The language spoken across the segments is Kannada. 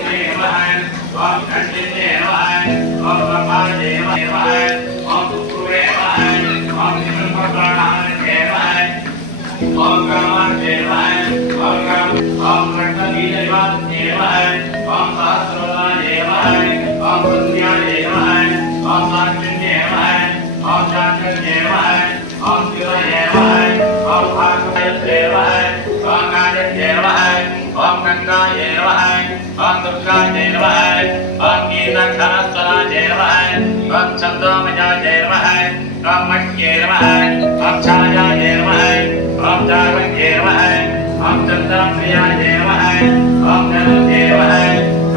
地脉，光干净地脉，光干净地脉，光不土味地脉，光不脏地脉，光干净地脉，光干净地脉，光光光干净地脉，地脉，光洒水地脉，光水凉地脉，光干净地脉，光干净地脉，光干净地脉，光干净地脉，光干净地脉。ओम गंगाय नमः ओम दुर्गाय नमः ओम गीताक्षरस्वराय नमः ओम छन्दोमयाय नमः ओम मण्ये नमः ओम छायाय नमः ओम चारुण्ये नमः ओम चन्द्रप्रियाय नमः ओम धनुर्ये नमः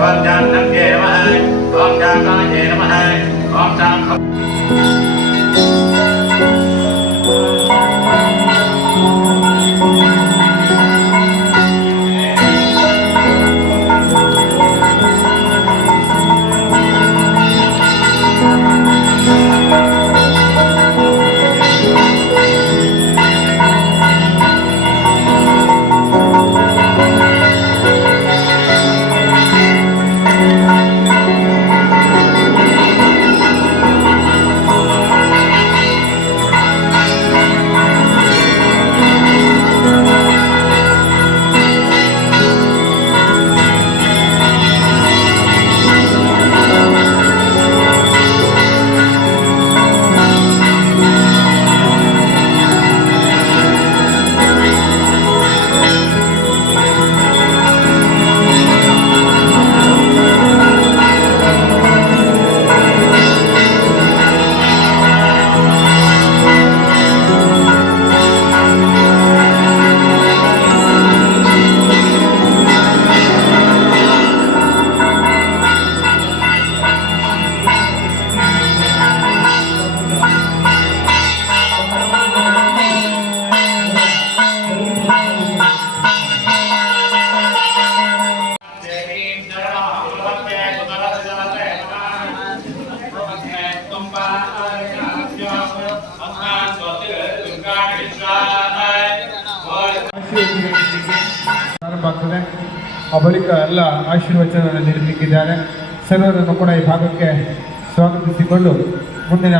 ओम जाह्नव्ये नमः ओम जागाय नमः ओम चाम्भ ಆ ಬಳಿಕ ಎಲ್ಲ ಆಶೀರ್ವಚನ ನೀಡಲಿಕ್ಕಿದ್ದಾರೆ. ಸರ್ವರನ್ನು ಕೂಡ ಈ ಭಾಗಕ್ಕೆ ಸ್ವಾಗತಿಸಿಕೊಂಡು ಮುಂದಿನ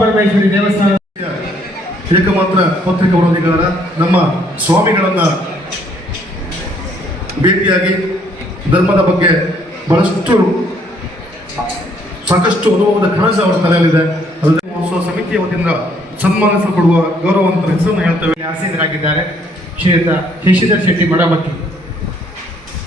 ಪರಮೇಶ್ವರಿ ದೇವಸ್ಥಾನ. ಏಕಮಾತ್ರ ಪತ್ರಿಕಾ ವರದಿಗಾರ ನಮ್ಮ ಸ್ವಾಮಿಗಳನ್ನ ಭೇಟಿಯಾಗಿ ಧರ್ಮದ ಬಗ್ಗೆ ಬಹಳಷ್ಟು ಸಾಕಷ್ಟು ಅನುಭವದ ಕನಸು ಅವರ ತಲೆಯಲ್ಲಿದೆ. ಅಲ್ಲದೆ ಮಹೋತ್ಸವ ಸಮಿತಿಯ ವತಿಯಿಂದ ಸನ್ಮಾನಿಸಲ್ಪಡುವ ಗೌರವಂತ ಹೆಸರನ್ನು ಹೇಳ್ತೇವೆ. ಆಸೀನರಾಗಿದ್ದಾರೆ ಶ್ರೀಯುತ ಶಶಿಧರ್ ಶೆಟ್ಟಿ ಮಡಮಕ್ಕಿ.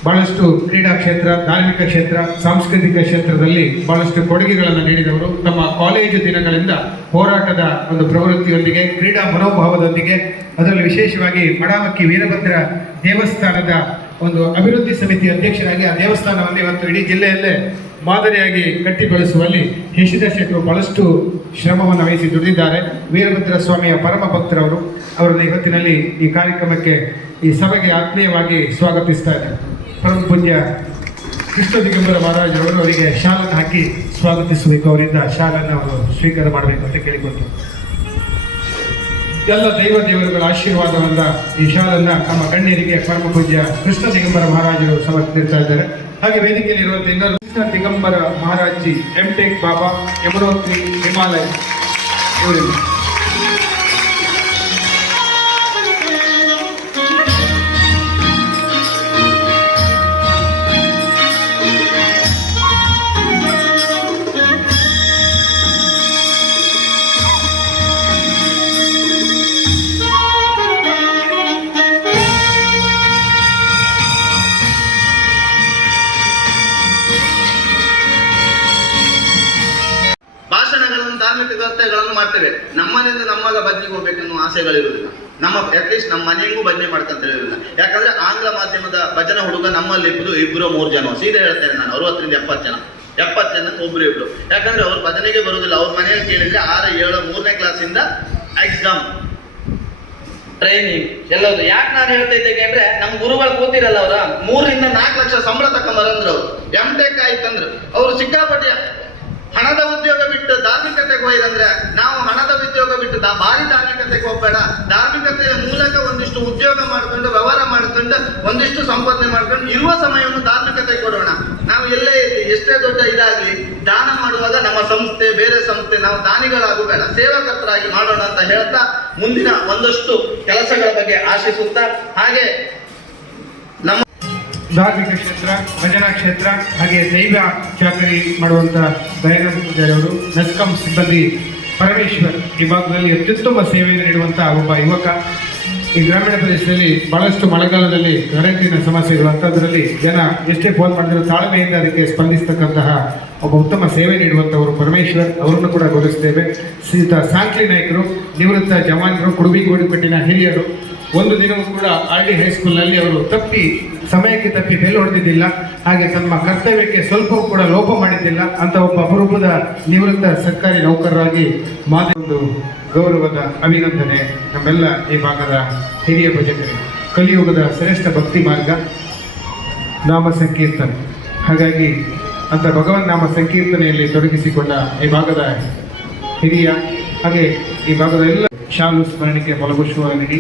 ಬಹಳಷ್ಟು ಕ್ರೀಡಾ ಕ್ಷೇತ್ರ, ಧಾರ್ಮಿಕ ಕ್ಷೇತ್ರ, ಸಾಂಸ್ಕೃತಿಕ ಕ್ಷೇತ್ರದಲ್ಲಿ ಬಹಳಷ್ಟು ಕೊಡುಗೆಗಳನ್ನು ನೀಡಿದವರು. ತಮ್ಮ ಕಾಲೇಜು ದಿನಗಳಿಂದ ಹೋರಾಟದ ಒಂದು ಪ್ರವೃತ್ತಿಯೊಂದಿಗೆ, ಕ್ರೀಡಾ ಮನೋಭಾವದೊಂದಿಗೆ, ಅದರಲ್ಲಿ ವಿಶೇಷವಾಗಿ ಮಡಾಮಕ್ಕಿ ವೀರಭದ್ರ ದೇವಸ್ಥಾನದ ಒಂದು ಅಭಿವೃದ್ಧಿ ಸಮಿತಿ ಅಧ್ಯಕ್ಷರಾಗಿ ಆ ದೇವಸ್ಥಾನವನ್ನು ಇವತ್ತು ಇಡೀ ಜಿಲ್ಲೆಯಲ್ಲೇ ಮಾದರಿಯಾಗಿ ಕಟ್ಟಿ ಬೆಳೆಸುವಲ್ಲಿ ಶೆಟ್ಟರು ಬಹಳಷ್ಟು ಶ್ರಮವನ್ನು ವಹಿಸಿ ದುಡಿದಿದ್ದಾರೆ. ವೀರಭದ್ರ ಸ್ವಾಮಿಯ ಪರಮ ಭಕ್ತರವರು ಅವರನ್ನು ಇವತ್ತಿನಲ್ಲಿ ಈ ಕಾರ್ಯಕ್ರಮಕ್ಕೆ ಈ ಸಭೆಗೆ ಆತ್ಮೀಯವಾಗಿ ಸ್ವಾಗತಿಸ್ತಾ ಇದ್ದಾರೆ ಪರಮ ಪೂಜ್ಯ ಕೃಷ್ಣ ದಿಗಂಬರ ಮಹಾರಾಜರವರು ಅವರಿಗೆ ಶಾಲನ್ನು ಹಾಕಿ ಸ್ವಾಗತಿಸಬೇಕು. ಅವರಿಂದ ಶಾಲನ್ನು ಅವರು ಸ್ವೀಕಾರ ಮಾಡಬೇಕು ಅಂತ ಕೇಳಿಕೊಟ್ಟು. ಎಲ್ಲ ದೈವ ದೇವರುಗಳ ಆಶೀರ್ವಾದವನ್ನ ಈ ಶಾಲನ್ನ ನಮ್ಮ ಕಣ್ಣೀರಿಗೆ ಪರಮ ಪೂಜ್ಯ ಕೃಷ್ಣ ದಿಗಂಬರ ಮಹಾರಾಜರು ಸಮರ್ಪಿಸ್ತಾ ಇದ್ದಾರೆ. ಹಾಗೆ ವೇದಿಕೆಯಲ್ಲಿ ಇರುವಂತಹ ಇನ್ನೊಂದು ಕೃಷ್ಣ ದಿಗಂಬರ ಮಹಾರಾಜಿ ಎಂ ಟೆಕ್ ಬಾಬಾ ಯಮುನೋತ್ರಿ ಹಿಮಾಲಯ. ಇವರಿಂದ ಆಸೆಗಳಿರುವುದಿಲ್ಲ ನಮ್ಮ ಅಟ್ಲೀಸ್ಟ್ ನಮ್ಮ ಮನೆಗೂ ಮಾಡ್ತ ಅಂತ ಹೇಳಿರಲಿಲ್ಲ ಯಾಕಂದ್ರೆ ಆಂಗ್ಲ ಮಾಧ್ಯಮದ ಭಜನ ಹುಡುಗ ನಮ್ಮಲ್ಲಿ ಇಬ್ಬರು ಇಬ್ಬರು ಮೂರು ಜನ. ಸೀದಾ ಹೇಳ್ತೇನೆ ನಾನು, ಅರವತ್ತರಿಂದ ಎಪ್ಪತ್ತು ಜನ. ಎಪ್ಪತ್ತು ಜನ ಒಬ್ರು, ಇಬ್ರು. ಯಾಕಂದ್ರೆ ಅವ್ರು ಭಜನೆಗೆ ಬರುವುದಿಲ್ಲ. ಅವ್ರ ಮನೆಯಲ್ಲಿ ಕೇಳಿದ್ರೆ ಆರು, ಏಳು, ಮೂರನೇ ಕ್ಲಾಸಿಂದ ಎಕ್ಸಾಮ್ ಟ್ರೈನಿಂಗ್ ಎಲ್ಲರೂ ಯಾಕೆ ನಾನು ಹೇಳ್ತಾ ಇದ್ದೇನೆ ಅಂದ್ರೆ ನಮ್ಮ ಗುರುಗಳು ಕೂತಿರಲ್ಲ ಅವರ, ಮೂರರಿಂದ ನಾಲ್ಕು ಲಕ್ಷ ಸಂಬಳ ತಕೊಂಬರಂದ್ರು ಅವ್ರು. ಎಂ ಟೆಕ್ ಆಯ್ತಂದ್ರು. ಅವ್ರು ಸಿಕ್ಕಾಪಟ್ಟೆ ಹಣದ ಉದ್ಯೋಗ ಬಿಟ್ಟು ಧಾರ್ಮಿಕತೆಗೆ ಹೋಯ್ದಂದ್ರೆ ನಾವು ಹಣದ ಉದ್ಯೋಗ ಬಿಟ್ಟು ಭಾರಿ ಧಾರ್ಮಿಕತೆಗೆ ಹೋಗ್ಬೇಡ. ಧಾರ್ಮಿಕತೆಯ ಮೂಲಕ ಒಂದಿಷ್ಟು ಉದ್ಯೋಗ ಮಾಡ್ಕೊಂಡು, ವ್ಯವಹಾರ ಮಾಡ್ಕೊಂಡು, ಒಂದಿಷ್ಟು ಸಂಪಾದನೆ ಮಾಡ್ಕೊಂಡು ಇರುವ ಸಮಯವನ್ನು ಧಾರ್ಮಿಕತೆಗೆ ಕೊಡೋಣ. ನಾವು ಎಲ್ಲೇ ಇರಲಿ, ಎಷ್ಟೇ ದೊಡ್ಡ ಇದಾಗಲಿ, ದಾನ ಮಾಡುವಾಗ ನಮ್ಮ ಸಂಸ್ಥೆ, ಬೇರೆ ಸಂಸ್ಥೆ, ನಾವು ದಾನಿಗಳಾಗಬೇಡ. ಬೇಡ ಸೇವಕರ್ತರಾಗಿ ಮಾಡೋಣ ಅಂತ ಹೇಳ್ತಾ ಮುಂದಿನ ಒಂದಷ್ಟು ಕೆಲಸಗಳ ಬಗ್ಗೆ ಆಶಿಸುತ್ತಾ, ಹಾಗೆ ಧಾರ್ಮಿಕ ಕ್ಷೇತ್ರ, ಭಜನಾ ಕ್ಷೇತ್ರ, ಹಾಗೆ ದೈವ ಚಾಕರಿ ದಯಾನಂದ ಪೂಜಾರಿ ಅವರು ನಸ್ಕಂ ಸಿಬ್ಬಂದಿ ಪರಮೇಶ್ವರ್ ಈ ಭಾಗದಲ್ಲಿ ಅತ್ಯುತ್ತಮ ಸೇವೆಯನ್ನು ನೀಡುವಂತಹ ಒಬ್ಬ ಯುವಕ. ಈ ಗ್ರಾಮೀಣ ಪ್ರದೇಶದಲ್ಲಿ ಬಹಳಷ್ಟು ಮಳೆಗಾಲದಲ್ಲಿ ಕರೆಂಟಿನ ಸಮಸ್ಯೆ ಇರುವಂತಹದ್ರಲ್ಲಿ ಜನ ಎಷ್ಟೇ ಫೋನ್ ಮಾಡಿದ್ರು ತಾಳ್ಮೆಯಿಂದ ಅದಕ್ಕೆ ಸ್ಪಂದಿಸತಕ್ಕಂತಹ ಒಬ್ಬ ಉತ್ತಮ ಸೇವೆ ನೀಡುವಂತವರು ಪರಮೇಶ್ವರ್. ಅವರನ್ನು ಕೂಡ ಗೌರವಿಸ್ತೇವೆ ಶ್ರೀಯುತ ಸಾಂಕ್ಲಿ ನಾಯಕರು, ನಿವೃತ್ತ ಜವಾನರು ಕುಡುಬಿ ಗೋಡಿಪಟ್ಟಿನ ಹಿರಿಯರು. ಒಂದು ದಿನವೂ ಕೂಡ ಆರ್ ಡಿ ಹೈಸ್ಕೂಲ್ನಲ್ಲಿ ಅವರು ತಪ್ಪಿ ಸಮಯಕ್ಕೆ ತಪ್ಪಿ ಬೆಲೆ ಹೊಡೆದಿದ್ದಿಲ್ಲ. ಹಾಗೆ ತಮ್ಮ ಕರ್ತವ್ಯಕ್ಕೆ ಸ್ವಲ್ಪವೂ ಕೂಡ ಲೋಪ ಮಾಡಿದ್ದಿಲ್ಲ. ಅಂತ ಒಬ್ಬ ಅಪರೂಪದ ನಿವೃತ್ತ ಸರ್ಕಾರಿ ನೌಕರರಾಗಿ ಒಂದು ಗೌರವದ ಅಭಿನಂದನೆ ನಮ್ಮೆಲ್ಲ ಈ ಭಾಗದ ಹಿರಿಯ ಭಜನೆ ಕಲಿಯುಗದ ಶ್ರೇಷ್ಠ ಭಕ್ತಿ ಮಾರ್ಗ ನಾಮ ಸಂಕೀರ್ತನೆ ಹಾಗಾಗಿ ಅಂತ ಭಗವನ್ ನಾಮ ಸಂಕೀರ್ತನೆಯಲ್ಲಿ ತೊಡಗಿಸಿಕೊಂಡ ಈ ಭಾಗದ ಹಿರಿಯ ಹಾಗೆ ಈ ಭಾಗದ ಎಲ್ಲ ಶಾಲು ಸ್ಮರಣಿಕೆ ಫಲಪುಷ್ಪ ನೀಡಿ.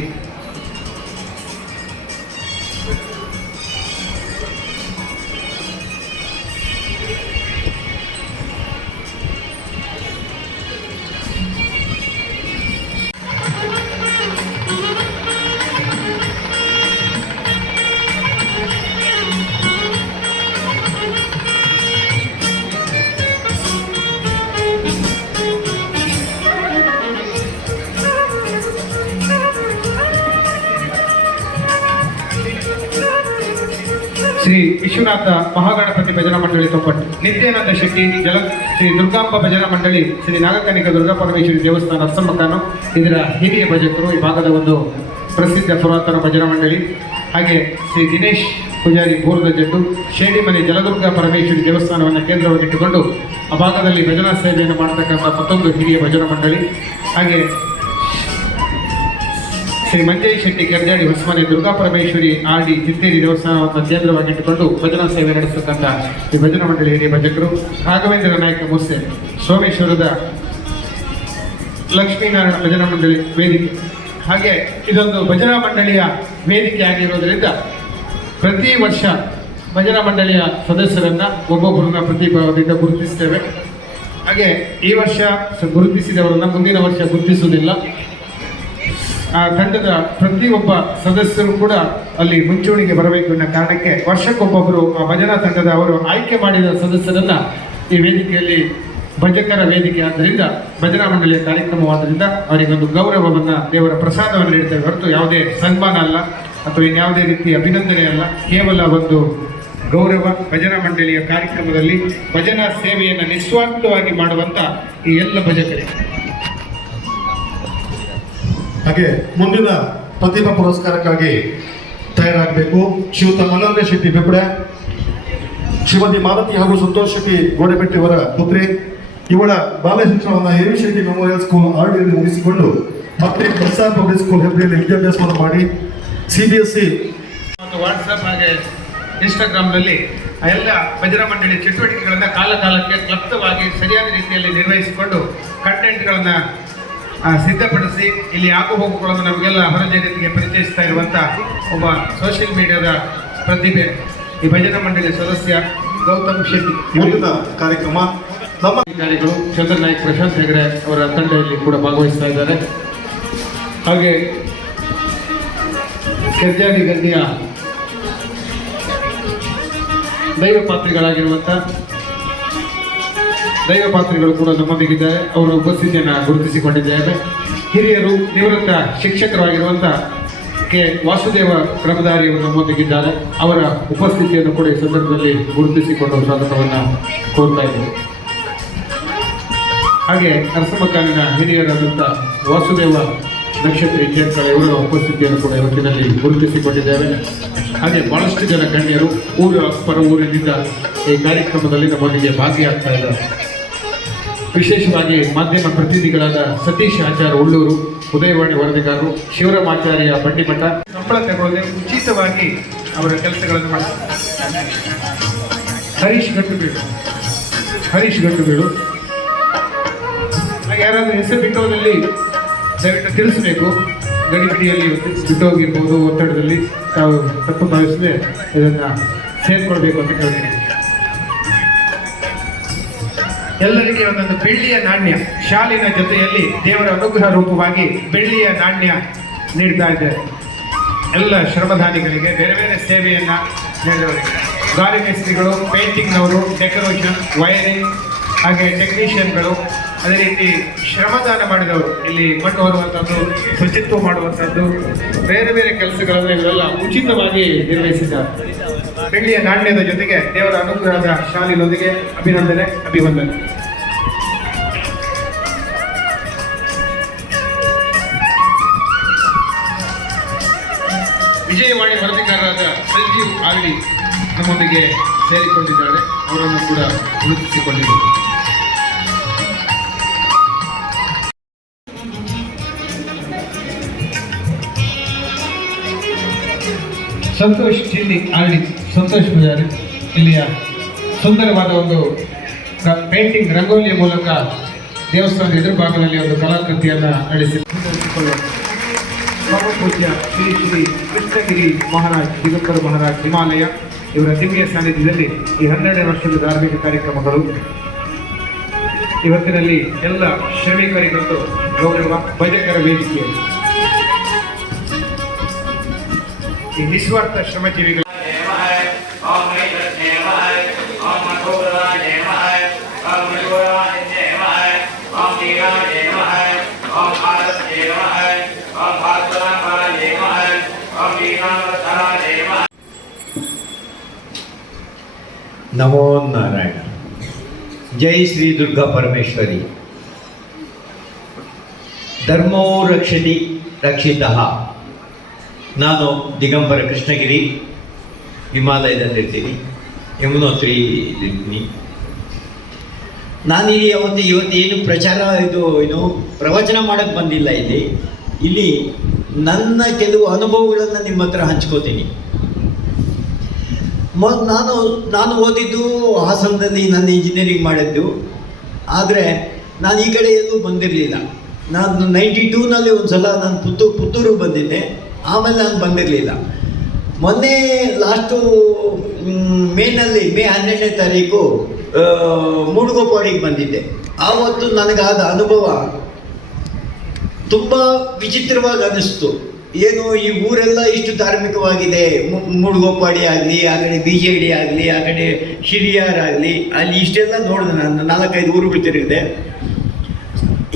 ಮಹಾಗಣಪತಿ ಭಜನಾ ಮಂಡಳಿ ತೊಪ್ಪಟ್ಟು ನಿತ್ಯಾನಂದ ಶೆಟ್ಟಿ, ಜಲ, ಶ್ರೀ ದುರ್ಗಾಂಬ ಭಜನಾ ಮಂಡಳಿ, ಶ್ರೀ ನಾಗಕನಿಕ ದುರ್ಗಾ ಪರಮೇಶ್ವರಿ ದೇವಸ್ಥಾನ ಅರ್ಸಮಕಾನು ಇದರ ಹಿರಿಯ ಭಜಕರು ಈ ಭಾಗದ ಒಂದು ಪ್ರಸಿದ್ಧ ಪುರಾತನ ಭಜನಾ ಮಂಡಳಿ. ಹಾಗೆ ಶ್ರೀ ದಿನೇಶ್ ಪೂಜಾರಿ ಪೂರ್ವದ ಜಡ್ಡು ಶೇಡಿಮನೆ ಜಲದುರ್ಗ ಪರಮೇಶ್ವರಿ ದೇವಸ್ಥಾನವನ್ನು ಕೇಂದ್ರವಾಗಿಟ್ಟುಕೊಂಡು ಆ ಭಾಗದಲ್ಲಿ ಭಜನಾ ಸೇವೆಯನ್ನು ಮಾಡತಕ್ಕಂಥ ಮತ್ತೊಂದು ಹಿರಿಯ ಭಜನಾ ಮಂಡಳಿ. ಹಾಗೆ ಶ್ರೀ ಮಂಜಯ್ ಶೆಟ್ಟಿ ಕೆರ್ಜಾಡಿ ಹೊಸಮನೆ ದುರ್ಗಾ ಪರಮೇಶ್ವರಿ ಡಿ ಚಿತ್ತೇರಿ ದೇವಸ್ಥಾನವನ್ನು ಕೇಂದ್ರವಾಗಿಟ್ಟುಕೊಂಡು ಭಜನಾ ಸೇವೆ ನಡೆಸತಕ್ಕಂಥ ಈ ಭಜನಾ ಮಂಡಳಿ ಹಿರಿಯ ಭಜಕರು ರಾಘವೇಂದ್ರ ನಾಯಕ ಮುಸ್ಸೆ ಸೋಮೇಶ್ವರದ ಲಕ್ಷ್ಮೀನಾರಾಯಣ ಭಜನಾ ಮಂಡಳಿ ವೇದಿಕೆ. ಹಾಗೆ ಇದೊಂದು ಭಜನಾ ಮಂಡಳಿಯ ವೇದಿಕೆ ಆಗಿರೋದ್ರಿಂದ ಪ್ರತಿ ವರ್ಷ ಭಜನಾ ಮಂಡಳಿಯ ಸದಸ್ಯರನ್ನ ಒಬ್ಬೊಬ್ಬರನ್ನ ಪ್ರತಿಭಾವದಿಂದ ಗುರುತಿಸ್ತೇವೆ. ಹಾಗೆ ಈ ವರ್ಷ ಗುರುತಿಸಿದವರನ್ನು ಮುಂದಿನ ವರ್ಷ ಗುರುತಿಸುವುದಿಲ್ಲ. ತಂಡದ ಪ್ರತಿಯೊಬ್ಬ ಸದಸ್ಯರು ಕೂಡ ಅಲ್ಲಿ ಮುಂಚೂಣಿಗೆ ಬರಬೇಕು ಅನ್ನೋ ಕಾರಣಕ್ಕೆ ವರ್ಷಕ್ಕೊಬ್ಬೊಬ್ಬರು ಆ ಭಜನಾ ತಂಡದ ಅವರು ಆಯ್ಕೆ ಮಾಡಿದ ಸದಸ್ಯರನ್ನ ಈ ವೇದಿಕೆಯಲ್ಲಿ ಭಜಕರ ವೇದಿಕೆ ಆದ್ದರಿಂದ ಭಜನಾ ಮಂಡಳಿಯ ಕಾರ್ಯಕ್ರಮವಾದ್ದರಿಂದ ಅವರಿಗೊಂದು ಗೌರವವನ್ನು, ದೇವರ ಪ್ರಸಾದವನ್ನು ನೀಡ್ತೇವೆ ಹೊರತು ಯಾವುದೇ ಸನ್ಮಾನ ಅಲ್ಲ ಅಥವಾ ಇನ್ಯಾವುದೇ ರೀತಿಯ ಅಭಿನಂದನೆ ಅಲ್ಲ. ಕೇವಲ ಒಂದು ಗೌರವ ಭಜನಾ ಮಂಡಳಿಯ ಕಾರ್ಯಕ್ರಮದಲ್ಲಿ ಭಜನಾ ಸೇವೆಯನ್ನು ನಿಸ್ವಾರ್ಥವಾಗಿ ಮಾಡುವಂಥ ಈ ಎಲ್ಲ ಭಜಕರಿಗೆ. ಹಾಗೆ ಮುಂದಿನ ಪ್ರತಿಭಾ ಪುರಸ್ಕಾರಕ್ಕಾಗಿ ತಯಾರಾಗಬೇಕು. ಶ್ರೀಯುತ ಮನೋಹರ ಶೆಟ್ಟಿ ಬೆಬ್ಬಡೆ ಶ್ರೀಮತಿ ಮಾಲತಿ ಹಾಗೂ ಸಂತೋಷ್ ಶೆಟ್ಟಿ ಗೋಡೆಬೆಟ್ಟಿ ಅವರ ಪುತ್ರಿ. ಇವಳ ಬಾಲ್ಯ ಶಿಕ್ಷಣವನ್ನು A V Shetty memorial school ಆರ್ಡಿಯಲ್ಲಿ ಮುಗಿಸಿಕೊಂಡು ಮತ್ತೆ ಪ್ರಸಾದ್ ಪಬ್ಲಿಕ್ ಸ್ಕೂಲ್ ಹೆಬ್ರಿಯಲ್ಲಿ ವಿದ್ಯಾಭ್ಯಾಸವನ್ನು ಮಾಡಿ ಸಿ ಬಿ ಎಸ್ ಸಿ ಮತ್ತು ವಾಟ್ಸಪ್ ಹಾಗೆ ಇನ್ಸ್ಟಾಗ್ರಾಮ್ನಲ್ಲಿ ಎಲ್ಲ ಭಜನಾ ಮಂಡಳಿ ಚಟುವಟಿಕೆಗಳನ್ನು ಕಾಲಕಾಲಕ್ಕೆ ಕ್ಲಪ್ತವಾಗಿ ಸರಿಯಾದ ರೀತಿಯಲ್ಲಿ ನಿರ್ವಹಿಸಿಕೊಂಡು ಕಂಟೆಂಟ್ಗಳನ್ನು ಸಿದ್ಧಪಡಿಸಿ ಇಲ್ಲಿ ಆಗು ಹೋಗುಗಳನ್ನು ನಮಗೆಲ್ಲ ಹೊರ ಜಗತ್ತಿಗೆ ಪರಿಚಯಿಸ್ತಾ ಇರುವಂತ ಒಬ್ಬ ಸೋಷಿಯಲ್ ಮೀಡಿಯಾದ ಪ್ರತಿಭೆ. ಈ ಭಜನಾ ಮಂಡಳಿ ಸದಸ್ಯ ಗೌತಮ್ ಶೆಟ್ಟಿ. ಕಾರ್ಯಕ್ರಮ. ನಮ್ಮ ಅಧಿಕಾರಿಗಳು ಚಂದ್ರ ನಾಯಕ್ ಪ್ರಶಾಂತ್ ಹೆಗಡೆ ಅವರ ತಂಡದಲ್ಲಿ ಕೂಡ ಭಾಗವಹಿಸ್ತಾ ಇದ್ದಾರೆ. ಹಾಗೆ ಕೆರ್ಜಾಡಿ ಗಂಡಿಯ ದೈವ ಪಾತ್ರಿಗಳಾಗಿರುವಂತ ದೈವ ಪಾತ್ರಿಗಳು ಕೂಡ ನಮ್ಮೊಂದಿಗಿದ್ದಾರೆ ಅವರ ಉಪಸ್ಥಿತಿಯನ್ನು ಗುರುತಿಸಿಕೊಂಡಿದ್ದೇವೆ. ಹಿರಿಯರು ನಿವೃತ್ತ ಶಿಕ್ಷಕರಾಗಿರುವಂತ ಕೆ. ವಾಸುದೇವ ಕ್ರಮದಾರಿಯವರು ನಮ್ಮೊಂದಿಗಿದ್ದಾರೆ. ಅವರ ಉಪಸ್ಥಿತಿಯನ್ನು ಕೂಡ ಈ ಸಂದರ್ಭದಲ್ಲಿ ಗುರುತಿಸಿಕೊಂಡು ಸ್ವಾಗತವನ್ನು ಕೋರ್ತಾ ಇದ್ದೇವೆ. ಹಾಗೆ ನರಸಮಕಾಲಿನ ಹಿರಿಯರಾದಂಥ ವಾಸುದೇವ ನಕ್ಷತ್ರ ಜೇರ್ಕಳ ಇವರ ಉಪಸ್ಥಿತಿಯನ್ನು ಕೂಡ ಇವತ್ತಿನಲ್ಲಿ ಗುರುತಿಸಿಕೊಂಡಿದ್ದೇವೆ. ಹಾಗೆ ಬಹಳಷ್ಟು ಜನ ಗಣ್ಯರು ಊರ ಪರ ಊರಿನಿಂದ ಈ ಕಾರ್ಯಕ್ರಮದಲ್ಲಿ ನಮ್ಮೊಂದಿಗೆ ಭಾಗಿಯಾಗ್ತಾ ಇದ್ದಾರೆ. ವಿಶೇಷವಾಗಿ ಮಾಧ್ಯಮ ಪ್ರತಿನಿಧಿಗಳಾದ ಸತೀಶ್ ಆಚಾರ್ಯ ಉಳ್ಳೂರು ಉದಯವಾಣಿ ವರದಿಗಾರರು ಶಿವರಾಮಾಚಾರ್ಯ ಬಂಡಿಮಠ. ಸಂಬಳ ತಗೊಳ್ಳದೆ ಉಚಿತವಾಗಿ ಅವರ ಕೆಲಸಗಳನ್ನು ಮಾಡ್ತಾರೆ. ಹರೀಶ್ ಗಟ್ಟುಬೀಡು ಹರೀಶ್ ಗಟ್ಟುಬೀಡು ಯಾರಾದರೂ ಹೆಸರು ಬಿಟ್ಟೋದಲ್ಲಿ ದಯವಿಟ್ಟು ತಿಳಿಸಬೇಕು. ಗಡಿಬಿಡಿಯಲ್ಲಿ ಬಿಟ್ಟೋಗಿರ್ಬೋದು ಒತ್ತಡದಲ್ಲಿ. ತಾವು ತಪ್ಪು ಭಾವಿಸದೆ ಇದನ್ನು ಸೇರ್ಕೊಳ್ಬೇಕು ಅಂತ ಕೇಳ್ತೀನಿ. ಎಲ್ಲರಿಗೆ ಒಂದೊಂದು ಬೆಳ್ಳಿಯ ನಾಣ್ಯ. ಶಾಲಿನ ಜೊತೆಯಲ್ಲಿ ದೇವರ ಅನುಗ್ರಹ ರೂಪವಾಗಿ ಬೆಳ್ಳಿಯ ನಾಣ್ಯ ನೀಡ್ತಾ ಇದ್ದಾರೆ. ಎಲ್ಲ ಶ್ರಮದಾನಿಗಳಿಗೆ ಬೇರೆ ಬೇರೆ ಸೇವೆಯನ್ನು ನೀಡಿದವರಿಗೆ ಗಾಳಿ ಮೇಸ್ತ್ರಿಗಳು ಪೇಂಟಿಂಗ್ನವರು, ಡೆಕೋರೇಷನ್, ವೈರಿಂಗ್, ಹಾಗೆ ಟೆಕ್ನಿಷಿಯನ್ಗಳು, ಅದೇ ರೀತಿ ಶ್ರಮದಾನ ಮಾಡಿದವರು. ಇಲ್ಲಿ ಮಣ್ಣು ಹೊರುವಂಥದ್ದು, ಶುಚಿತ್ವ ಮಾಡುವಂಥದ್ದು, ಬೇರೆ ಬೇರೆ ಕೆಲಸಗಳನ್ನು ಇವರೆಲ್ಲ ಉಚಿತವಾಗಿ ನಿರ್ವಹಿಸಿದ್ದಾರೆ. ಬೆಳ್ಳಿಯ ನಾಣ್ಯದ ಜೊತೆಗೆ ದೇವರ ಅನುಗ್ರಹದ ಶಾಲಿನೊಂದಿಗೆ ಅಭಿನಂದನೆ, ಅಭಿವಂದನೆ. ವಿಜಯವಾಣಿ ವರದಿಗಾರರಾದ ಸಂಜೀವ್ ಆಲ್ಡಿ ನಮ್ಮೊಂದಿಗೆ ಸೇರಿಕೊಂಡಿದ್ದಾರೆ. ಅವರನ್ನು ಕೂಡ ಗುರುತಿಸಿಕೊಂಡಿದ್ದರು ಸಂತೋಷ್ ಚಿಲ್ಲಿ ಆಲ್ಡಿ, ಸಂತೋಷ್ ಪೂಜಾರಿ ಇಲ್ಲಿಯ ಸುಂದರವಾದ ಒಂದು ಪೇಂಟಿಂಗ್ ರಂಗೋಲಿಯ ಮೂಲಕ ದೇವಸ್ಥಾನದ ಎದುರು ಭಾಗದಲ್ಲಿ ಒಂದು ಕಲಾಕೃತಿಯನ್ನು ನಡೆಸಿ ಪೂಜ್ಯ ಶ್ರೀ ಶ್ರೀ ಕೃಷ್ಣಗಿರಿ ಮಹಾರಾಜ್ ದಿಗಂಬರ ಮಹಾರಾಜ್ ಹಿಮಾಲಯ ಇವರ ದಿವ್ಯ ಸಾನ್ನಿಧ್ಯದಲ್ಲಿ ಈ ಹನ್ನೆರಡನೇ ವರ್ಷದ ಧಾರ್ಮಿಕ ಕಾರ್ಯಕ್ರಮಗಳು. ಇವತ್ತಿನಲ್ಲಿ ಎಲ್ಲ ಶ್ರಮಿಕರಿಗೊಂದು ಗೌರವ, ಭಜಕರ ವೇದಿಕೆಯಲ್ಲಿ ಈ ನಿಸ್ವಾರ್ಥ ಶ್ರಮಜೀವಿಗಳು ನಮೋ ನಾರಾಯಣ. ಜೈ ಶ್ರೀ ದುರ್ಗಾ ಪರಮೇಶ್ವರಿ. ಧರ್ಮೋ ರಕ್ಷತಿ ರಕ್ಷಿತ. ನಾನು ದಿಗಂಬರ ಕೃಷ್ಣಗಿರಿ ಹಿಮಾಲಯದಲ್ಲಿರ್ತೀನಿ ಯಮುನೋತ್ರಿ ಇದ್ದೀನಿ ಇಲ್ಲಿ ಅವತ್ತು ಇವತ್ತು ಏನು ಪ್ರಚಾರ ಇದು ಏನು ಪ್ರವಚನ ಮಾಡೋಕ್ಕೆ ಬಂದಿಲ್ಲ ಇಲ್ಲಿ. ಇಲ್ಲಿ ನನ್ನ ಕೆಲವು ಅನುಭವಗಳನ್ನು ನಿಮ್ಮ ಹತ್ರ ಹಂಚ್ಕೋತೀನಿ. ಮೊದ್ ನಾನು ನಾನು ಓದಿದ್ದು ಹಾಸನದಲ್ಲಿ ನಾನು ಇಂಜಿನಿಯರಿಂಗ್ ಮಾಡಿದ್ದು. ಆದರೆ ನಾನು ಈ ಕಡೆ ಎಲ್ಲೂ ಬಂದಿರಲಿಲ್ಲ. ನಾನು ನೈಂಟಿ ಟೂನಲ್ಲಿ ಒಂದು ಸಲ ನಾನು ಪುತ್ತೂರು ಪುತ್ತೂರು ಬಂದಿದ್ದೆ. ಆಮೇಲೆ ನಾನು ಬಂದಿರಲಿಲ್ಲ. ಮೊನ್ನೆ ಲಾಸ್ಟು ಮೇನಲ್ಲಿ, ಮೇ ಹನ್ನೆರಡನೇ ತಾರೀಕು ಮೂಡುಗೋಪಾಡಿಗೆ ಬಂದಿದ್ದೆ. ಆವತ್ತು ನನಗಾದ ಅನುಭವ ತುಂಬ ವಿಚಿತ್ರವಾಗಿ ಅನಿಸ್ತು. ಏನು ಈ ಊರೆಲ್ಲ ಇಷ್ಟು ಧಾರ್ಮಿಕವಾಗಿದೆ. ಮುಡುಗೋಪಾಡಿ ಆಗಲಿ, ಆ ಕಡೆ ಬಿ ಜೆ ಡಿ ಆಗಲಿ, ಆ ಕಡೆ ಹಿರಿಯರ್ ಆಗಲಿ, ಅಲ್ಲಿ ಇಷ್ಟೆಲ್ಲ ನೋಡಿದೆ ನಾನು. ನಾಲ್ಕೈದು ಊರುಗಳು ತಿರುಗಿದೆ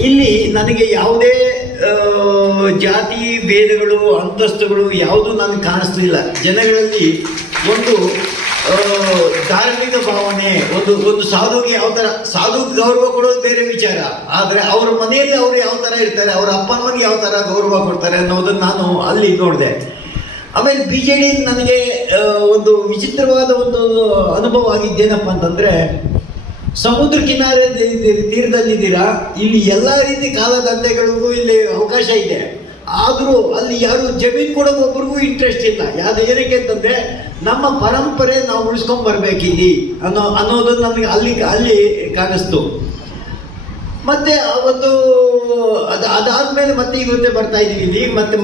ಇಲ್ಲಿ ನನಗೆ ಯಾವುದೇ ಜಾತಿ, ಭೇದಗಳು, ಅಂತಸ್ತುಗಳು ಯಾವುದೂ ನನಗೆ ಕಾಣಿಸ್ತಿಲ್ಲ ಜನಗಳಲ್ಲಿ ಒಂದು ಧಾರ್ಮಿಕ ಭಾವನೆ, ಒಂದು ಒಂದು ಸಾಧುಗೆ ಯಾವ ಥರ ಸಾಧು ಗೌರವ ಕೊಡೋದು ಬೇರೆ ವಿಚಾರ. ಆದರೆ ಅವರ ಮನೆಯಲ್ಲಿ ಅವರು ಯಾವ ಥರ ಇರ್ತಾರೆ, ಅವ್ರ ಅಪ್ಪ ಅಮ್ಮನಿಗೆ ಯಾವ ಥರ ಗೌರವ ಕೊಡ್ತಾರೆ ಅನ್ನೋದನ್ನು ನಾನು ಅಲ್ಲಿ ನೋಡಿದೆ. ಆಮೇಲೆ ಬಿ ಜೆ ಡಿ ನನಗೆ ಒಂದು ವಿಚಿತ್ರವಾದ ಒಂದು ಅನುಭವ ಆಗಿದ್ದೇನಪ್ಪ ಅಂತಂದರೆ, ಸಮುದ್ರ ಕಿನಾರೆ ತೀರದಲ್ಲಿದ್ದೀರಾ, ಇಲ್ಲಿ ಎಲ್ಲ ರೀತಿ ಕಾಲದಂಧೆಗಳಿಗೂ ಇಲ್ಲಿ ಅವಕಾಶ ಇದೆ. ಆದರೂ ಅಲ್ಲಿ ಯಾರು ಜಮೀನು ಕೊಡೋಕೆ ಒಬ್ರಿಗೂ ಇಂಟ್ರೆಸ್ಟ್ ಇಲ್ಲ. ಯಾವ್ದು ಏನಕ್ಕೆ ಅಂತಂದರೆ, ನಮ್ಮ ಪರಂಪರೆ ನಾವು ಉಳಿಸ್ಕೊಂಡು ಬರ್ಬೇಕಿಲ್ಲಿ ಅನ್ನೋ ಅನ್ನೋದು ನನಗೆ ಅಲ್ಲಿ ಅಲ್ಲಿ ಕಾಣಿಸ್ತು. ಮತ್ತೆ ಒಂದು ಅದು, ಅದಾದಮೇಲೆ ಮತ್ತೆ ಇವತ್ತೇ ಬರ್ತಾ ಇದ್ದೀನಿ. ಮತ್ತೆ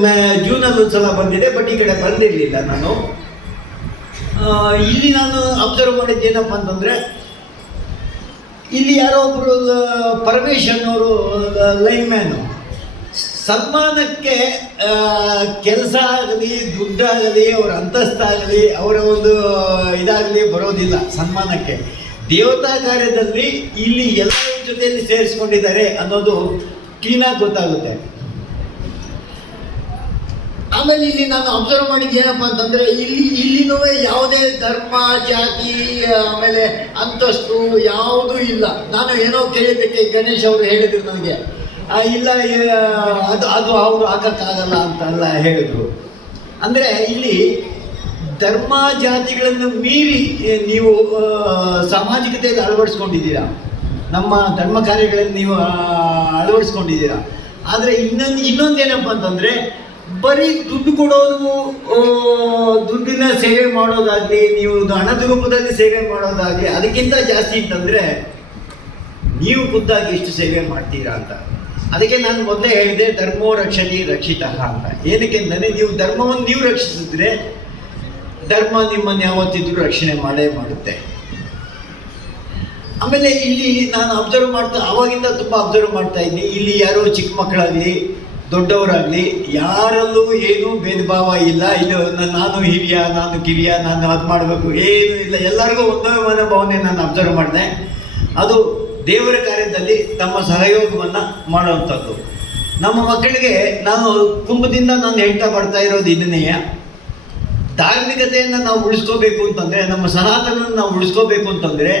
ಜೂನಲ್ಲಿ ಒಂದು ಸಲ ಬಂದಿದೆ ಬಟ್ ಈ ಕಡೆ ಬಂದಿರಲಿಲ್ಲ ನಾನು. ಇಲ್ಲಿ ನಾನು ಅಬ್ಸರ್ವ್ ಮಾಡಿದ್ದೇನಪ್ಪ ಅಂತಂದರೆ, ಇಲ್ಲಿ ಯಾರೋ ಒಬ್ಬರು ಪರಮೇಶ್ ಅನ್ನೋರು ಲೈನ್ ಮ್ಯಾನು ಸನ್ಮಾನಕ್ಕೆ ಕೆಲಸ ಆಗಲಿ ದುಡ್ಡಾಗಲಿ ಅವರ ಅಂತಸ್ತಾಗಲಿ ಅವರ ಒಂದು ಇದಾಗಲಿ ಬರೋದಿಲ್ಲ ಸನ್ಮಾನಕ್ಕೆ. ದೇವತಾ ಕಾರ್ಯದಲ್ಲಿ ಇಲ್ಲಿ ಎಲ್ಲರ ಜೊತೆಯಲ್ಲಿ ಸೇರಿಸ್ಕೊಂಡಿದ್ದಾರೆ ಅನ್ನೋದು ಕ್ಲೀನಾಗಿ ಗೊತ್ತಾಗುತ್ತೆ. ಆಮೇಲೆ ಇಲ್ಲಿ ನಾನು ಅಬ್ಸರ್ವ್ ಮಾಡಿದ್ದು ಏನಪ್ಪ ಅಂತಂದ್ರೆ, ಇಲ್ಲಿ, ಇಲ್ಲಿನೂ ಯಾವುದೇ ಧರ್ಮ, ಜಾತಿ, ಆಮೇಲೆ ಅಂತಸ್ತು ಯಾವುದೂ ಇಲ್ಲ. ನಾನು ಏನೋ ಕೇಳಿದ್ದಕ್ಕೆ ಗಣೇಶ್ ಅವರು ಹೇಳಿದ್ರು ನನಗೆ. ಇಲ್ಲ ಅದು ಅದು ಅವರು ಹಾಕೋಕ್ಕಾಗಲ್ಲ ಅಂತೆಲ್ಲ ಹೇಳಿದ್ರು. ಅಂದರೆ ಇಲ್ಲಿ ಧರ್ಮ ಜಾತಿಗಳನ್ನು ಮೀರಿ ನೀವು ಸಾಮಾಜಿಕತೆಯಲ್ಲಿ ಅಳವಡಿಸ್ಕೊಂಡಿದ್ದೀರಾ? ನಮ್ಮ ಧರ್ಮ ಕಾರ್ಯಗಳನ್ನು ನೀವು ಅಳವಡಿಸ್ಕೊಂಡಿದ್ದೀರಾ? ಆದರೆ ಇನ್ನೊಂದು ಇನ್ನೊಂದೇನಪ್ಪ ಅಂತಂದರೆ, ಬರೀ ದುಡ್ಡು ಕೊಡೋದು ದುಡ್ಡಿನ ಸೇವೆ ಮಾಡೋದಾಗಲಿ, ನೀವು ಹಣದ ರೂಪದಲ್ಲಿ ಸೇವೆ ಮಾಡೋದಾಗಲಿ, ಅದಕ್ಕಿಂತ ಜಾಸ್ತಿ ಅಂತಂದರೆ, ನೀವು ಖುದ್ದಾಗಿ ಎಷ್ಟು ಸೇವೆ ಮಾಡ್ತೀರಾ ಅಂತ. ಅದಕ್ಕೆ ನಾನು ಮೊದಲೇ ಹೇಳಿದೆ ಧರ್ಮೋ ರಕ್ಷತಿ ರಕ್ಷಿತ ಅಂತ. ಏನಕ್ಕೆ ಅಂದರೆ, ನೀವು ಧರ್ಮವನ್ನು ನೀವು ರಕ್ಷಿಸಿದ್ರೆ, ಧರ್ಮ ನಿಮ್ಮನ್ನು ಯಾವತ್ತಿದ್ರೂ ರಕ್ಷಣೆ ಮಾಡೇ ಮಾಡುತ್ತೆ. ಆಮೇಲೆ ಇಲ್ಲಿ ನಾನು ಅಬ್ಸರ್ವ್ ಮಾಡ್ತಾ ಅವಾಗಿಂದ ತುಂಬ ಅಬ್ಸರ್ವ್ ಮಾಡ್ತಾ ಇದ್ದೀನಿ ಇಲ್ಲಿ ಯಾರೋ ಚಿಕ್ಕ ಮಕ್ಕಳಾಗಲಿ, ದೊಡ್ಡವರಾಗಲಿ, ಯಾರಲ್ಲೂ ಏನೂ ಭೇದ ಭಾವ ಇಲ್ಲ. ಇದು ನಾನು ಹಿರಿಯ, ನಾನು ಕಿರಿಯ, ನಾನು ಅದು ಮಾಡಬೇಕು, ಏನೂ ಇಲ್ಲ. ಎಲ್ಲರಿಗೂ ಒಂದೇ ಮನೋಭಾವನೆ ನಾನು ಅಬ್ಸರ್ವ್ ಮಾಡಿದೆ. ಅದು ದೇವರ ಕಾರ್ಯದಲ್ಲಿ ತಮ್ಮ ಸಹಯೋಗವನ್ನು ಮಾಡುವಂಥದ್ದು. ನಮ್ಮ ಮಕ್ಕಳಿಗೆ ನಾನು ಕುಂಭದಿಂದ ನಾನು ಹೇಳ್ತಾ ಪಡ್ತಾ ಇರೋದು ಇದನ್ನೇ. ಧಾರ್ಮಿಕತೆಯನ್ನು ನಾವು ಉಳಿಸ್ಕೋಬೇಕು ಅಂತಂದರೆ, ನಮ್ಮ ಸನಾತನ ನಾವು ಉಳಿಸ್ಕೋಬೇಕು ಅಂತಂದರೆ,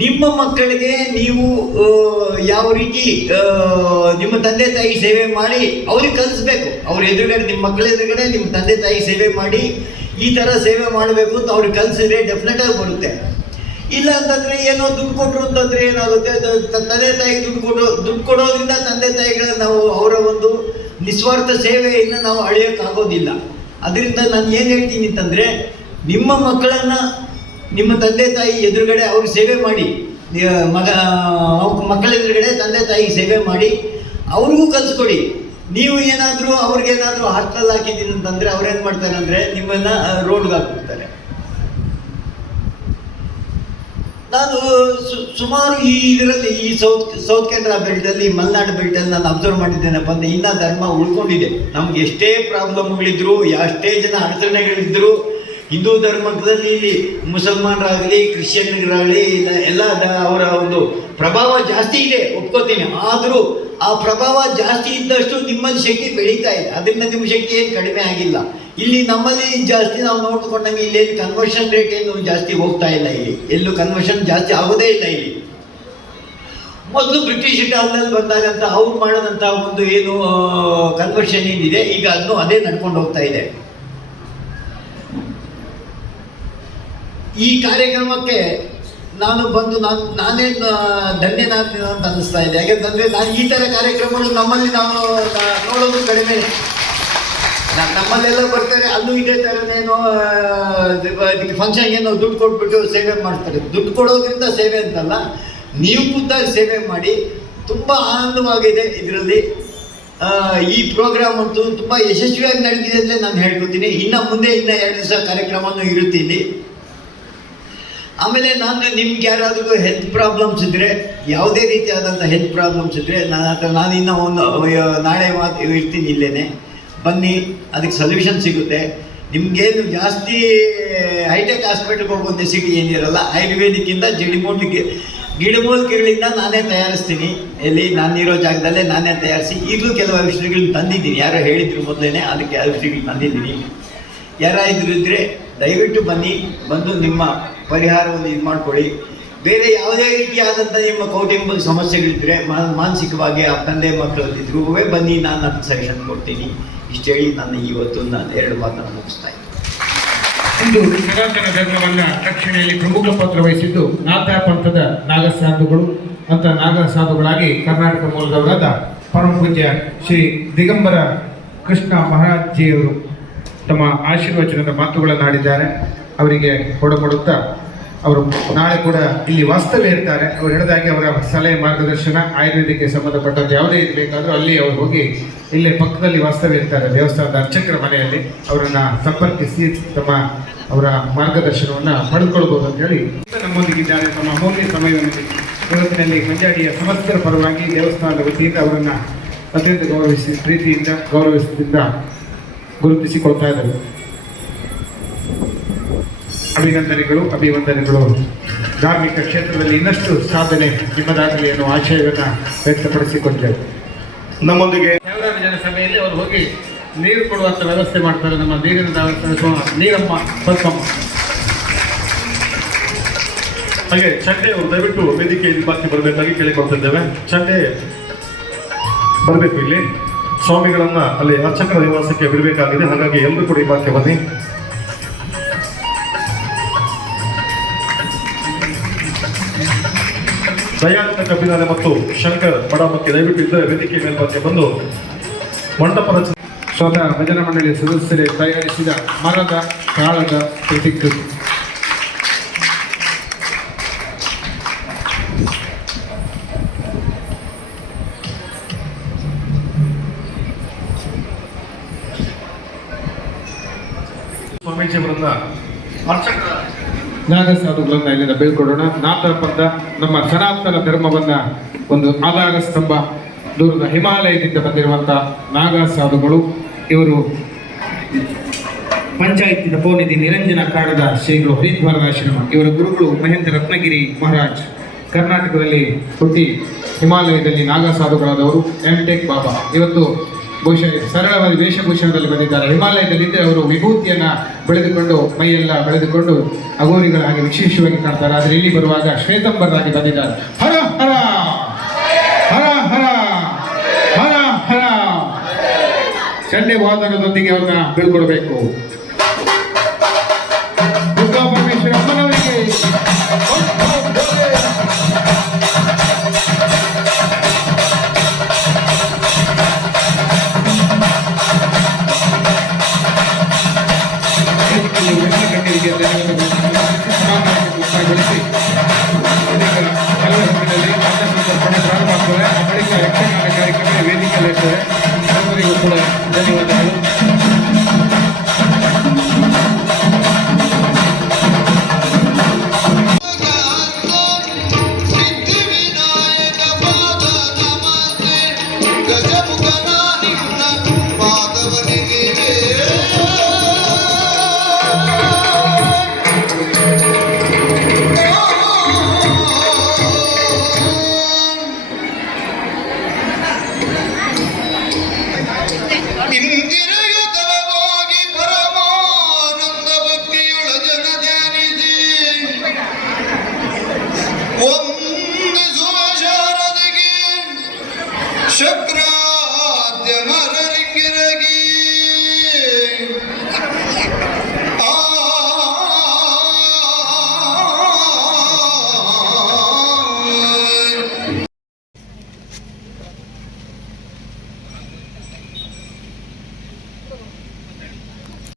ನಿಮ್ಮ ಮಕ್ಕಳಿಗೆ ನೀವು ಯಾವ ರೀತಿ ನಿಮ್ಮ ತಂದೆ ತಾಯಿ ಸೇವೆ ಮಾಡಿ ಅವ್ರಿಗೆ ಕಲಿಸ್ಬೇಕು. ಅವ್ರ ಎದುರುಗಡೆ, ನಿಮ್ಮ ಮಕ್ಕಳ ಎದುರುಗಡೆ ನಿಮ್ಮ ತಂದೆ ತಾಯಿ ಸೇವೆ ಮಾಡಿ ಈ ಥರ ಸೇವೆ ಮಾಡಬೇಕು ಅಂತ ಅವ್ರಿಗೆ ಕಲಿಸಿದ್ರೆ ಡೆಫಿನೆಟಾಗಿ ಬರುತ್ತೆ. ಇಲ್ಲ ಅಂತಂದ್ರೆ ಏನೋ ದುಡ್ಡು ಕೊಟ್ಟರು ಅಂತಂದ್ರೆ ಏನಾಗುತ್ತೆ? ತಂದೆ ತಾಯಿಗೆ ದುಡ್ಡು ಕೊಡೋ ದುಡ್ಡು ಕೊಡೋದ್ರಿಂದ ತಂದೆ ತಾಯಿಗಳ ನಾವು ಅವರ ಒಂದು ನಿಸ್ವಾರ್ಥ ಸೇವೆಯನ್ನು ನಾವು ಅಳೆಯೋಕ್ಕಾಗೋದಿಲ್ಲ. ಅದರಿಂದ ನಾನು ಏನು ಹೇಳ್ತೀನಿ ಅಂತಂದರೆ, ನಿಮ್ಮ ಮಕ್ಕಳನ್ನು ನಿಮ್ಮ ತಂದೆ ತಾಯಿ ಎದುರುಗಡೆ ಅವ್ರಿಗೆ ಸೇವೆ ಮಾಡಿ ಮಗ ಮಕ್ಕಳ ಎದುರುಗಡೆ ತಂದೆ ತಾಯಿಗೆ ಸೇವೆ ಮಾಡಿ, ಅವ್ರಿಗೂ ಕಲಿಸ್ಕೊಡಿ. ನೀವು ಏನಾದರೂ ಅವ್ರಿಗೇನಾದರೂ ಹಾಸ್ಟೆಲ್ ಹಾಕಿದ್ದೀನಿ ಅಂತಂದರೆ ಅವ್ರೇನು ಮಾಡ್ತಾರೆ ಅಂದರೆ ನಿಮ್ಮನ್ನು ರೋಡ್ಗೆ ಹಾಕ್ಬಿಡ್ತಾರೆ. ನಾನು ಸುಮಾರು ಈ ಇದರಲ್ಲಿ, ಈ ಸೌತ್ ಸೌತ್ ಕೆನರಾ ಬೆಲ್ಟಲ್ಲಿ, ಮಲೆನಾಡು ಬೆಲ್ಟಲ್ಲಿ ನಾನು ಅಬ್ಸರ್ವ್ ಮಾಡಿದ್ದೇನಪ್ಪ ಅಂದರೆ ಇನ್ನೂ ಧರ್ಮ ಉಳ್ಕೊಂಡಿದೆ. ನಮ್ಗೆ ಎಷ್ಟೇ ಪ್ರಾಬ್ಲಮ್ಗಳಿದ್ರು, ಎಷ್ಟೇ ಜನ ಅಡಚಣೆಗಳಿದ್ರು, ಹಿಂದೂ ಧರ್ಮದಲ್ಲಿ ಮುಸಲ್ಮಾನರಾಗಲಿ, ಕ್ರಿಶ್ಚಿಯನ್ಗಳಾಗಲಿ ಎಲ್ಲ ಅವರ ಒಂದು ಪ್ರಭಾವ ಜಾಸ್ತಿ ಇದೆ, ಒಪ್ಕೋತೀನಿ. ಆದರೂ ಆ ಪ್ರಭಾವ ಜಾಸ್ತಿ ಇದ್ದಷ್ಟು ನಿಮ್ಮಲ್ಲಿ ಶಕ್ತಿ ಬೆಳೀತಾ ಇದೆ. ಅದರಿಂದ ನಿಮ್ಮ ಶಕ್ತಿ ಏನು ಕಡಿಮೆ ಆಗಿಲ್ಲ. ಇಲ್ಲಿ ನಮ್ಮಲ್ಲಿ ಜಾಸ್ತಿ ನಾವು ನೋಡಿಕೊಂಡಂಗೆ ಇಲ್ಲಿ ಕನ್ವರ್ಷನ್ ರೇಟ್ ಏನು ಜಾಸ್ತಿ ಹೋಗ್ತಾ ಇಲ್ಲ ಇಲ್ಲಿ. ಎಲ್ಲೂ ಕನ್ವರ್ಷನ್ ಜಾಸ್ತಿ ಆಗೋದೇ ಇಲ್ಲ ಇಲ್ಲಿ. ಮೊದಲು ಬ್ರಿಟಿಷ್ ಕಾಲದಲ್ಲಿ ಬಂದಾಗಂತ ಅವ್ರು ಮಾಡಿದಂತ ಒಂದು ಏನು ಕನ್ವರ್ಷನ್ ಏನಿದೆ, ಈಗ ಅದನ್ನು ಅದೇ ನಡ್ಕೊಂಡು ಹೋಗ್ತಾ ಇದೆ. ಈ ಕಾರ್ಯಕ್ರಮಕ್ಕೆ ನಾನು ಬಂದು ನಾನು, ನಾನೇ ಧನ್ಯನಾಗ್ತೀನಿ ಅಂತ ಅನ್ನಿಸ್ತಾ ಇದೆ. ಯಾಕೆಂತಂದ್ರೆ ನಾನು ಈ ಥರ ಕಾರ್ಯಕ್ರಮಗಳು ನಮ್ಮಲ್ಲಿ ನಾವು ನಾ- ನೋಡೋದು ಕಡಿಮೆ. ನಮ್ಮಲ್ಲೆಲ್ಲ ಬರ್ತಾರೆ, ಅಲ್ಲೂ ಇದೇ ಥರನೇನೋ ಇದಕ್ಕೆ ಫಂಕ್ಷನ್ಗೆ ಏನೋ ದುಡ್ಡು ಕೊಟ್ಬಿಟ್ಟು ಸೇವೆ ಮಾಡ್ತಾರೆ. ದುಡ್ಡು ಕೊಡೋದ್ರಿಂದ ಸೇವೆ ಅಂತಲ್ಲ, ನೀವು ಖುದ್ದಾಗಿ ಸೇವೆ ಮಾಡಿ, ತುಂಬ ಆನಂದವಾಗಿದೆ ಇದರಲ್ಲಿ. ಈ ಪ್ರೋಗ್ರಾಮ್ ಅಂತೂ ತುಂಬ ಯಶಸ್ವಿಯಾಗಿ ನಡೆದಿದೆ ಅಂದರೆ ನಾನು ಹೇಳ್ಕೊತೀನಿ. ಇನ್ನು ಮುಂದೆ ಇನ್ನು ಎರಡು ದಿವಸ ಕಾರ್ಯಕ್ರಮನೂ ಇರುತ್ತೀನಿ. ಇಲ್ಲಿ ಆಮೇಲೆ ನಾನು ನಿಮ್ಗೆ ಯಾರಾದರೂ ಹೆಲ್ತ್ ಪ್ರಾಬ್ಲಮ್ಸ್ ಇದ್ದರೆ ಯಾವುದೇ ರೀತಿಯಾದಂಥ ಹೆಲ್ತ್ ಪ್ರಾಬ್ಲಮ್ಸ್ ಇದ್ದರೆ ನಾನು ಹತ್ರ ನಾನು ಇನ್ನೂ ಒಂದು ನಾಳೆ ಮಾತು ಇರ್ತೀನಿ ಇಲ್ಲೇನೆ. ಬನ್ನಿ, ಅದಕ್ಕೆ ಸೊಲ್ಯೂಷನ್ ಸಿಗುತ್ತೆ. ನಿಮಗೇನು ಜಾಸ್ತಿ ಹೈಟೆಕ್ ಹಾಸ್ಪಿಟ್ಲ್ಗೆ ಹೋಗೋ ಸಿಟಿ ಏನಿರಲ್ಲ ಆಯುರ್ವೇದಿಕ್ಕಿಂದ ಜಡಿಮೂಲಿಕೆ, ಗಿಡಮೂಲಿಕೆಗಳಿಂದ ನಾನೇ ತಯಾರಿಸ್ತೀನಿ. ಎಲ್ಲಿ ನಾನಿರೋ ಜಾಗದಲ್ಲೇ ನಾನೇ ತಯಾರಿಸಿ, ಈಗಲೂ ಕೆಲವು ಔಷಧಿಗಳನ್ನ ತಂದಿದ್ದೀನಿ. ಯಾರೋ ಹೇಳಿದ್ರು ಮೊದಲೇ ಅದಕ್ಕೆ ಔಷಧಿಗಳು ತಂದಿದ್ದೀನಿ. ಯಾರಾದರೂ ಇದ್ದರೆ ದಯವಿಟ್ಟು ಬನ್ನಿ, ಬಂದು ನಿಮ್ಮ ಪರಿಹಾರವನ್ನು ಇದು ಮಾಡ್ಕೊಳ್ಳಿ. ಬೇರೆ ಯಾವುದೇ ರೀತಿಯಾದಂಥ ನಿಮ್ಮ ಕೌಟುಂಬಿಕ ಸಮಸ್ಯೆಗಳಿದ್ದರೆ ಮಾನಸಿಕವಾಗಿ ಆ ತಂದೆ ಮಕ್ಕಳಲ್ಲಿದ್ರೂ ಬನ್ನಿ, ನಾನು ಅದಕ್ಕೆ ಸಜೆಷನ್ ಕೊಡ್ತೀನಿ. ಇಷ್ಟು ಹೇಳಿ ನನ್ನ ಇವತ್ತು ನಾನು ಎರಡು ಮಾತನ್ನು ಮುಗಿಸ್ತಾ ಇಂದು ಸನಾತನ ಧರ್ಮವನ್ನ ರಕ್ಷಣೆಯಲ್ಲಿ ಪ್ರಮುಖ ಪಾತ್ರ ವಹಿಸಿದ್ದು ನಾಥ ಪಂಥದ ನಾಗಸಾಧುಗಳು ಅಂತ ನಾಗಸಾಧುಗಳಾಗಿ ಕರ್ನಾಟಕ ಮೂಲದವರಾದ ಪರಮ ಪೂಜ್ಯ ಶ್ರೀ ದಿಗಂಬರ ಕೃಷ್ಣ ಮಹಾರಾಜ್ಜಿಯವರು ತಮ್ಮ ಆಶೀರ್ವಚನದ ಮಾತುಗಳನ್ನು ಆಡಿದ್ದಾರೆ ಅವರಿಗೆ ಕೊಡಕೊಡುತ್ತಾ ಅವರು ನಾಳೆ ಕೂಡ ಇಲ್ಲಿ ವಾಸ್ತವ್ಯ ಇರ್ತಾರೆ. ಅವ್ರು ಹೇಳಿದಾಗೆ ಅವರ ಸಲಹೆ ಮಾರ್ಗದರ್ಶನ ಆಯುರ್ವೇದಕ್ಕೆ ಸಂಬಂಧಪಟ್ಟಂತೆ ಯಾವುದೇ ಇದು ಬೇಕಾದರೂ ಅಲ್ಲಿ ಅವರು ಹೋಗಿ ಇಲ್ಲೇ ಪಕ್ಕದಲ್ಲಿ ವಾಸ್ತವ್ಯ ಇರ್ತಾರೆ, ದೇವಸ್ಥಾನದ ಅರ್ಚಕರ ಮನೆಯಲ್ಲಿ ಅವರನ್ನು ಸಂಪರ್ಕಿಸಿ ತಮ್ಮ ಅವರ ಮಾರ್ಗದರ್ಶನವನ್ನು ಪಡೆದುಕೊಳ್ಬೋದು ಅಂತ ಹೇಳಿ ನಮ್ಮೊಂದಿಗಿದ್ದಾರೆ. ತಮ್ಮ ಅಮೂಲ್ಯ ಸಮಯವನ್ನು ಇವತ್ತಿನಲ್ಲಿ ಮಂಜಾಡಿಯ ಸಮಸ್ತರ ಪರವಾಗಿ ದೇವಸ್ಥಾನದ ವತಿಯಿಂದ ಅವರನ್ನು ಅತ್ಯಂತ ಗೌರವಿಸಿ, ಪ್ರೀತಿಯಿಂದ ಗೌರವಿಸದಿಂದ ಗುರುತಿಸಿಕೊಳ್ತಾ ಇದ್ದಾರೆ. ಅಭಿನಂದನೆಗಳು ಅಭಿವಂದನೆಗಳು. ಧಾರ್ಮಿಕ ಕ್ಷೇತ್ರದಲ್ಲಿ ಇನ್ನಷ್ಟು ಸಾಧನೆ ನಿಮ್ಮದಾಗಲಿ ಅನ್ನೋ ಆಶಯವನ್ನು ವ್ಯಕ್ತಪಡಿಸಿಕೊಂಡೆವು. ನಮ್ಮೊಂದಿಗೆ ಸಾವಿರಾರು ಜನ ಸಭೆಯಲ್ಲಿ ಅವರು ಹೋಗಿ ನೀರು ಕೊಡುವಂಥ ವ್ಯವಸ್ಥೆ ಮಾಡ್ತಾರೆ. ನಮ್ಮ ನೀರಿನ ನೀರಮ್ಮ ಬಸಮ್ಮ. ಹಾಗೆ ಚಂಡೆ ಅವರು ದಯವಿಟ್ಟು ವೇದಿಕೆಯಲ್ಲಿ ಬಾಕಿ ಬರಬೇಕಾಗಿ ಕೇಳಿಕೊಳ್ತಿದ್ದೇವೆ. ಚಂಡೆ ಬರಬೇಕು ಇಲ್ಲಿ. ಸ್ವಾಮಿಗಳನ್ನು ಅಲ್ಲಿ ಅರ್ಚಕರ ನಿವಾಸಕ್ಕೆ ಬಿಡಬೇಕಾಗಿದೆ. ಹಾಗಾಗಿ ಎಲ್ಲರೂ ಕೂಡ ಈ ಬಾಕಿ ಬನ್ನಿ. ದಯಾನಂದ ಕಬ್ಬಿನಾಲೆ ಮತ್ತು ಶಂಕರ್ ಬಡಾಮಕ್ಕೆ ದಯವಿಟ್ಟು ಇದ್ದ ವೇದಿಕೆ ಮೇಲ್ಬಾಕೆ ಬಂದು ಮಂಟಪ ರಚನೆ ಸ್ವತಃ ಭಜನಾ ಮಂಡಳಿ ಸದಸ್ಯರೇ ತಯಾರಿಸಿದ ಮರದ ಕಾಳದ ಪ್ರತಿಕೃತಿ. ಸ್ವಾಮೀಜಿ ಅವರನ್ನ ಅರ್ಚಕರ ನಾಗ ಸಾಧುಗಳನ್ನ ಇಲ್ಲಿಂದ ಬೀಳ್ಕೊಡೋಣ ನಾಥರ ಪಂಥ, ನಮ್ಮ ಸನಾತನ ಧರ್ಮವನ್ನ ಒಂದು ಆಧಾರ ಸ್ತಂಭ, ದೂರದ ಹಿಮಾಲಯದಿಂದ ಬಂದಿರುವಂತಹ ನಾಗ ಸಾಧುಗಳು ಇವರು ಪಂಚಾಯತಿನ ಪೌನಿಧಿ ನಿರಂಜನ ಕಾಡದ ಶ್ರೀಗಳು ಹರಿದ್ವಾರಾಶ್ರಮ ಇವರ ಗುರುಗಳು ಮಹೇಂದ್ರ ರತ್ನಗಿರಿ ಮಹಾರಾಜ್. ಕರ್ನಾಟಕದಲ್ಲಿ ಹುಟ್ಟಿ ಹಿಮಾಲಯದಲ್ಲಿ ನಾಗ ಸಾಧುಗಳಾದವರು ಎಂ ಟೆಕ್ ಬಾಬಾ. ಇವತ್ತು ಬಹುಶಃ ಸರಳವಾಗಿ ವೇಷಭೂಷಣದಲ್ಲಿ ಬಂದಿದ್ದಾರೆ. ಹಿಮಾಲಯದಲ್ಲಿದ್ದರೆ ಅವರು ವಿಭೂತಿಯನ್ನ ಬೆಳೆದುಕೊಂಡು, ಮೈಯೆಲ್ಲ ಬೆಳೆದುಕೊಂಡು ಅಗೋರಿಗಳ ಹಾಗೆ ವಿಶೇಷವಾಗಿ ಕಾಣ್ತಾರೆ. ಆದರೆ ಇಲ್ಲಿ ಬರುವಾಗ ಶ್ವೇತಂಬರಾಗಿ ಬಂದಿದ್ದಾರೆ. ಹರ ಹರ! ಹರ ಹರ! ಹರ ಹರ! ಚಂಡೆ ವಾದನದೊಂದಿಗೆ ಅವ್ರನ್ನ ಬೀಳ್ಕೊಡ್ಬೇಕು